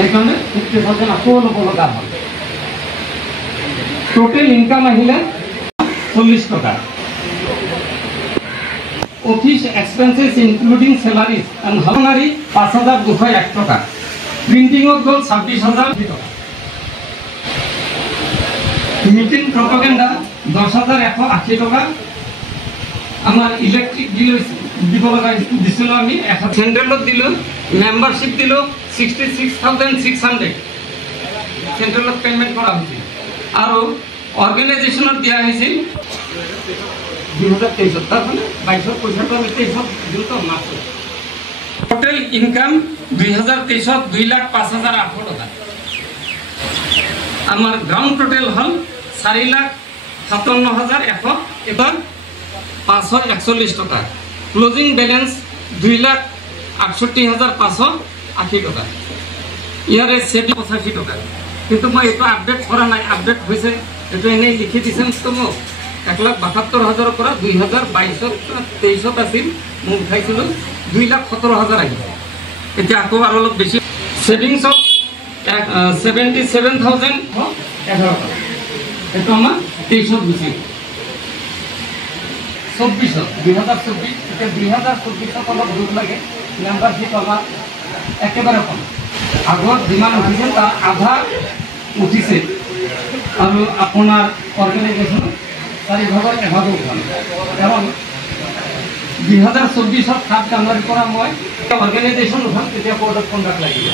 সেইকাৰণে 50,000 আকৌ ল'ব লগা হ'ল। টোটেল ইনকাম আহিলে 40 টকা। Office expenses including salaries and honorary 5,201 টাকা। প্রিন্টিংত গল 26,000 টাকা। মিটিং প্রপাগান্ডা 10,180 টাকা। আমার ইলেকট্রিক বিল দিব লগা দিছিল আমি সেন্ট্রেলত দিলো। মেম্বারশিপ দিলো 66,600 সেন্ট্রেলত পেমেন্ট করা হয়েছিল। আর অর্গানাইজেশনত দিয়া হয়েছিল 2023 তার মানে 22 পয়সাটা আমি 23 দিনতো মাস। টোটাল ইনকাম 2023 2,05,800 টাকা। আমার গ্রাউন্ড টোটাল হল 4,57,100 এবার 541 টাকা। ক্লোজিং ব্যালেন্স 2,68,580 টাকা। ইয়ারে সেভিং 85 টাকা। কিন্তু মই এটা আপডেট করা নাই, আপডেট হয়েছে এটা এনেই লিখি দিছেন তো মোক 1,72,000 পৰা 2022-23 আছিল মই উঠাইছিল 2,17,000 আহিছে। এতিয়া আকৌ আৰু অলপ বেছি সেভিংছত 77,011 এটা আমাৰ 23 গুছি 2024 এতিয়া 2024 অলপ দুখ লাগে। মেম্বারশিপ আমার একেবারে কম। আগত যিমান উঠিছে তার আধা উঠিছে আর আপনার অর্গানাইজেশন 4 ভাগৰ 1 ভাগ উঠাম। কাৰণ 2024 7 জানুৱাৰীৰ পৰা মই অৰ্গানাইজেশন উঠাম, তেতিয়া কোড অফ কন্ডাক্ট লাগিব।